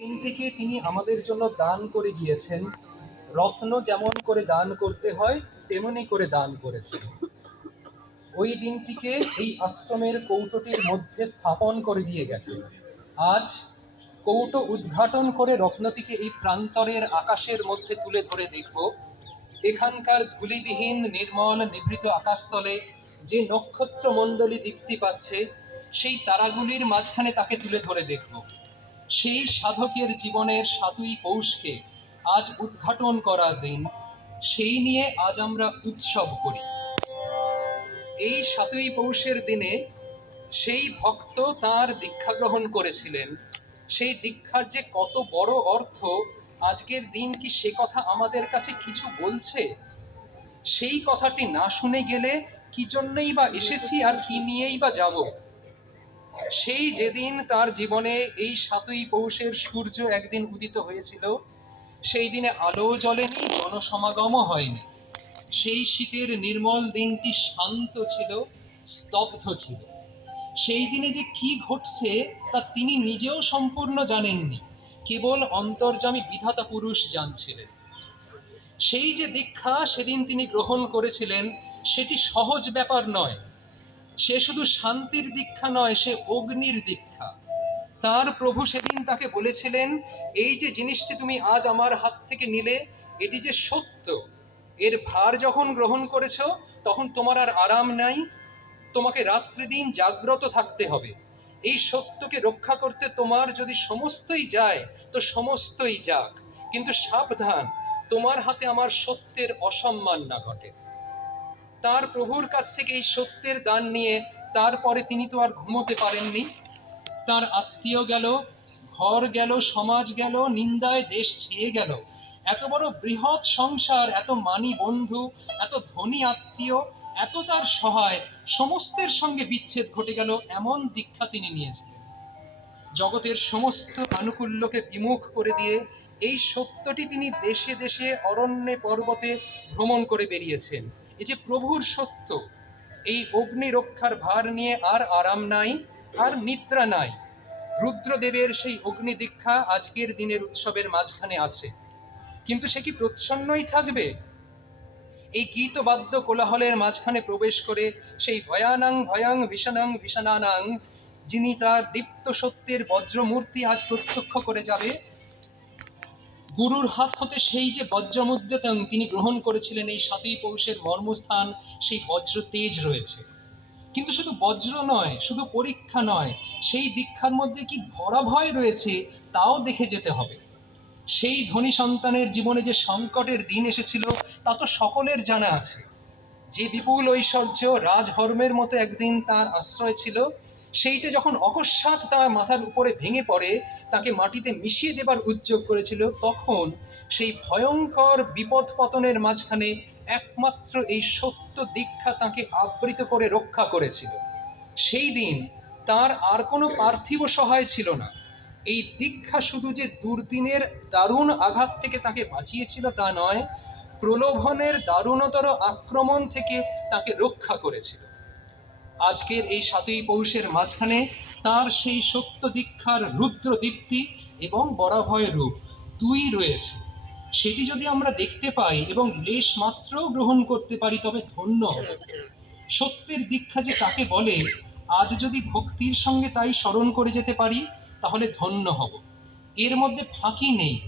দিনটিকে তিনি আমাদের জন্য দান করে গিয়েছেন। রত্ন যেমন করে দান করতে হয়, তেমনি করে দান করেছেন। ওই দিনটিকে এই আশ্রমের কৌটোটির মধ্যে স্থাপন করে দিয়ে গেছে আজ কৌটো উদ্ঘাটন করে রত্নটিকে এই প্রান্তরের আকাশের মধ্যে তুলে ধরে দেখব। এখানকার ধুলিবিহীন, নির্মল, নিভৃত আকাশতলে যে নক্ষত্র মণ্ডলী দীপ্তি পাচ্ছে, সেই তারাগুলির মাঝখানে তাকে তুলে ধরে দেখব। সেই সাধকের জীবনের সাতুই পৌষকে আজ উদ্ঘাটন করার দিন, সেই নিয়ে আজ আমরা উৎসব করি। এই সাতই পৌষের দিনে সেই ভক্ত তার দীক্ষা গ্রহণ করেছিলেন। সেই দীক্ষার যে কত বড় অর্থ, আজকের দিন কি সে কথা আমাদের কাছে কিছু বলছে? সেই কথাটি না শুনে গেলে কি জন্যই বা এসেছি আর কি নিয়েই বা যাব? সেই যেদিন তার জীবনে এই সাতই পৌষের সূর্য একদিন উদিত হয়েছিল, সেই দিনে আলো জ্বলেনি জনসমাগমও হয়নি। সেই শীতের নির্মল দিনটি শান্ত ছিল, স্তব্ধ ছিল। সেই দিনে যে কি ঘটছে, তা তিনি নিজেও সম্পূর্ণ জানেননি। কেবল অন্তর্যামী বিধাতা পুরুষ জানছিলেন। সেই যে দীক্ষা সেদিন তিনি গ্রহণ করেছিলেন, সেটি সহজ ব্যাপার নয়। সে শুধু শান্তির দীক্ষা নয়, সে অগ্নির দীক্ষা। তার প্রভু সেদিন তাকে বলেছিলেন, এই যে জিনিসটি তুমি আজ আমার হাত থেকে নিলে, এটি যে সত্য, এর ভার যখন গ্রহণ করেছ, তখন তোমার আর আরাম নাই, তোমাকে রাত্রি দিন জাগ্রত থাকতে হবে। এই সত্যকে রক্ষা করতে তোমার যদি সমস্তই যায়, তো সমস্তই যাক। কিন্তু সাবধান, তোমার হাতে আমার সত্যের অসম্মান না ঘটে। তার প্রভুর কাছ থেকে এই সত্যের দান নিয়ে তারপরে তিনি তো আর ঘুমোতে পারেননি। তার আত্মীয় গেল, ঘর গেল, সমাজ গেল, নিন্দায় দেশ ছেয়ে গেল। এত বড় বৃহৎ সংসার, এত মানি বন্ধু, এত ধনী আত্মীয়, এত তার সহায়, সমস্তের সঙ্গে বিচ্ছেদ ঘটে গেল এমন দীক্ষা তিনি নিয়েছিলেন। জগতের সমস্ত আনুকূল্যকে বিমুখ করে দিয়ে এই সত্যটি তিনি দেশে দেশে অরণ্যে পর্বতে ভ্রমণ করে বেরিয়েছেন। এই যে প্রভুর সত্য, এই অগ্নি রক্ষার ভার নিয়ে আর আরাম নাই, আর নিদ্রা নাই। রুদ্রদেবের সেই অগ্নি দীক্ষা আজকের দিনের উৎসবের মাঝখানে আছে। কিন্তু সে কি প্রচ্ছন্নই থাকবে? এই গীতবাদ্য কোলাহলের মাঝখানে প্রবেশ করে সেই ভয়ানাং, ভয়াং, ভীষণাং, ভীষণানাং, যিনি তার দীপ্ত সত্যের বজ্রমূর্তি আজ প্রত্যক্ষ করে যাবে গুরুর হাত হতে সেই যে বজ্রমুদ্যতং তিনি গ্রহণ করেছিলেন এই সাতই পৌষের মর্মস্থান, সেই বজ্র তেজ রয়েছে। কিন্তু শুধু বজ্র নয়, শুধু পরীক্ষা নয়, সেই দীক্ষার মধ্যে কি ভরা ভয় রয়েছে তাও দেখে যেতে হবে। সেই ধনী সন্তানের জীবনে যে সংকটের দিন এসেছিল, তা তো সকলের জানা আছে। যে বিপুল ঐশ্বর্য রাজধর্মের মতো একদিন তার আশ্রয় ছিল সেইটা যখন অকস্মাৎ তার মাথার উপরে ভেঙে পড়ে, তাকে মাটিতে মিশিয়ে দেবার উদ্যোগ করেছিল, তখন সেই ভয়ঙ্কর বিপদ পতনের মাঝখানে একমাত্র এই সত্য দীক্ষা তাকে আবৃত করে রক্ষা করেছিল। সেই দিন তার আর কোনো পার্থিব সহায় ছিল না। এই দীক্ষা শুধু যে দুর্দিনের দারুণ আঘাত থেকে তাকে বাঁচিয়েছিল তা নয়, প্রলোভনের দারুণতর আক্রমণ থেকে তাকে রক্ষা করেছিল। আজকের এই সাতই পৌষের মাঝখানে তার সেই সত্য দীক্ষার রুদ্র দীপ্তি এবং বরাভয় রূপ দুই রয়েছে। সেটি যদি আমরা দেখতে পাই এবং লেশ মাত্রও গ্রহণ করতে পারি, তবে ধন্য হব। সত্যের দীক্ষা যে কাকে বলে, আজ যদি ভক্তির সঙ্গে তাই স্মরণ করে যেতে পারি, তাহলে ধন্য হব। এর মধ্যে ফাঁকি নেই,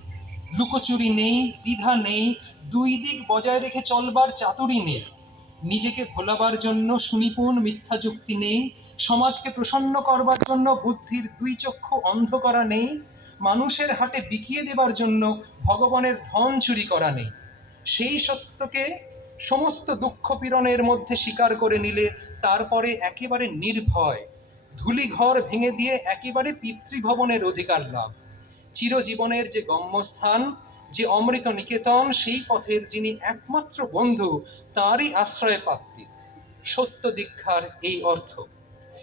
লুকোচুরি নেই, দ্বিধা নেই, দুই দিক বজায় রেখে চলবার চাতুরি নেই। নিজেকে ভোলাবার জন্য সুনিপুণ মিথ্যা যুক্তি নেই, সমাজকে প্রসন্ন করবার জন্য বুদ্ধির দুই চক্ষু অন্ধ করা নেই, মানুষের হাটে বিকিয়ে দেবার জন্য ভগবানের ধন চুরি করা নেই। সেই সত্যকে সমস্ত দুঃখ পীড়নের মধ্যে স্বীকার করে নিলে তারপরে একেবারে নির্ভয়, ধুলিঘর ভেঙে দিয়ে একেবারে পিতৃভবনের অধিকার লাভ। চিরজীবনের যে গম্যস্থান যে অমৃত নিকেতন, সেই পথের যিনি একমাত্র বন্ধু, তারই আশ্রয় প্রাপ্তি। সত্য দীক্ষার এই অর্থ।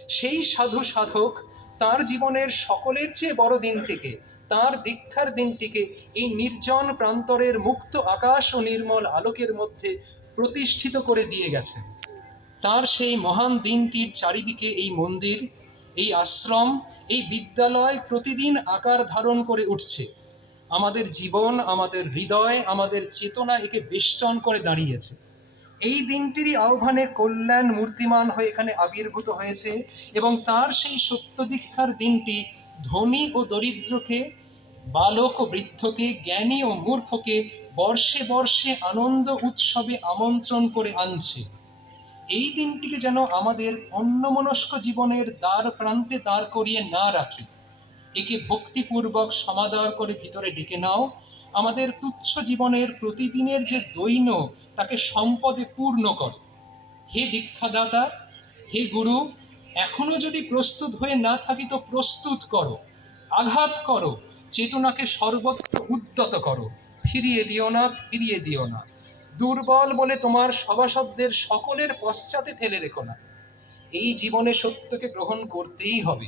সেই সাধু সাধক তার জীবনের সকলের চেয়ে বড় দিনটিকে তার দীক্ষার দিনটিকে এই নির্জন প্রান্তরের মুক্ত আকাশ ও নির্মল আলোকের মধ্যে প্রতিষ্ঠিত করে দিয়ে গেছেন। তার সেই মহান দিনটির চারিদিকে এই মন্দির, এই আশ্রম, এই বিদ্যালয় প্রতিদিন আকার ধারণ করে উঠছে। আমাদের জীবন, আমাদের হৃদয়, আমাদের চেতনা একে বেষ্টন করে দাঁড়িয়েছে। এই দিনটিরই আহ্বানে কল্যাণ মূর্তিমান হয়ে এখানে আবির্ভূত হয়েছে এবং তার সেই সত্য দীক্ষার দিনটি ধনী ও দরিদ্রকে, বালক ও বৃদ্ধকে, জ্ঞানী ও মূর্খকে বর্ষে বর্ষে আনন্দ উৎসবে আমন্ত্রণ করে আনছে। এই দিনটিকে যেন আমাদের অন্যমনস্ক জীবনের দ্বার প্রান্তে দাঁড় করিয়ে না রাখি। একে ভক্তিপূর্বক সমাদর করে ভিতরে ডেকে নাও। আমাদের তুচ্ছ জীবনের প্রতিদিনের যে দৈন্য, তাকে সম্পদে পূর্ণ করো। হে দীক্ষাদাতা, হে গুরু, এখনও যদি প্রস্তুত হয়ে না থাকি তো প্রস্তুত করো, আঘাত করো, চেতনাকে সর্বত্র উদ্যত করো। ফিরিয়ে দিও না, ফিরিয়ে দিও না। দুর্বল বলে তোমার সভাসদদের সকলের পশ্চাতে ঠেলে রেখো না। এই জীবনে সত্যকে গ্রহণ করতেই হবে।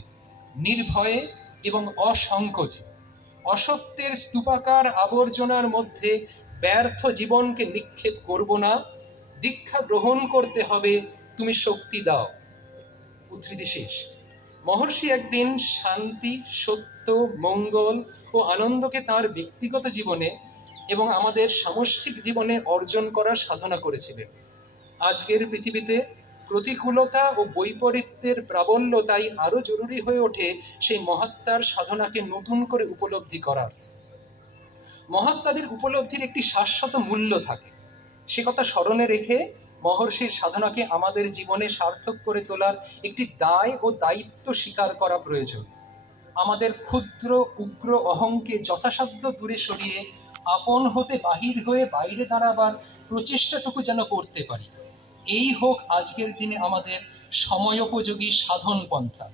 নির্ভয়ে এবং অসংকোচে। অসত্যের স্তূপাকার আবর্জনার মধ্যে ব্যর্থ জীবনকে নিক্ষেপ করব না। দীক্ষা গ্রহণ করতে হবে, তুমি শক্তি দাও। উদ্ধৃতি শেষ। মহর্ষি একদিন শান্তি, সত্য, মঙ্গল ও আনন্দকে তার ব্যক্তিগত জীবনে এবং আমাদের সামষ্টিক জীবনে অর্জন করার সাধনা করেছিলেন। আজকের পৃথিবীতে প্রতিকূলতা ও বৈপরীত্যের প্রাবল্য তাই আরও জরুরি হয়ে ওঠে সেই মহাত্মার সাধনাকে নতুন করে উপলব্ধি করার। মহাত্মাদের উপলব্ধির একটি শাশ্বত মূল্য থাকে। সে কথা স্মরণে রেখে মহর্ষির সাধনাকে আমাদের জীবনে সার্থক করে তোলার একটি দায় ও দায়িত্ব স্বীকার করা প্রয়োজন। আমাদের ক্ষুদ্র, উগ্র অহংকে যথাসাধ্য দূরে সরিয়ে আপন হতে বাহির হয়ে বাইরে দাঁড়াবার প্রচেষ্টাটুকু যেন করতে পারি। এই হোক আজকের দিনে আমাদের সময়োপযোগী সাধন পন্থা।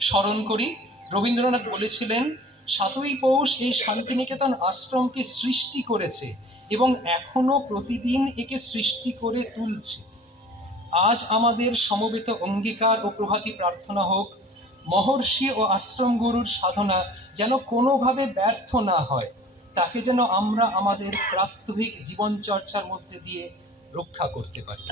স্মরণ করি, রবীন্দ্রনাথ বলেছিলেন, সাতই পৌষ এই শান্তিনিকেতন আশ্রমকে সৃষ্টি করেছে এবং এখনও প্রতিদিন একে সৃষ্টি করে তুলছে। আজ আমাদের সমবেত অঙ্গীকার ও প্রভাতী প্রার্থনা হোক, মহর্ষি ও আশ্রম গুরুর সাধনা যেন কোনোভাবে ব্যর্থ না হয়, তাকে যেন আমরা আমাদের প্রাত্যহিক জীবনচর্চার মধ্যে দিয়ে রক্ষা করতে পারি।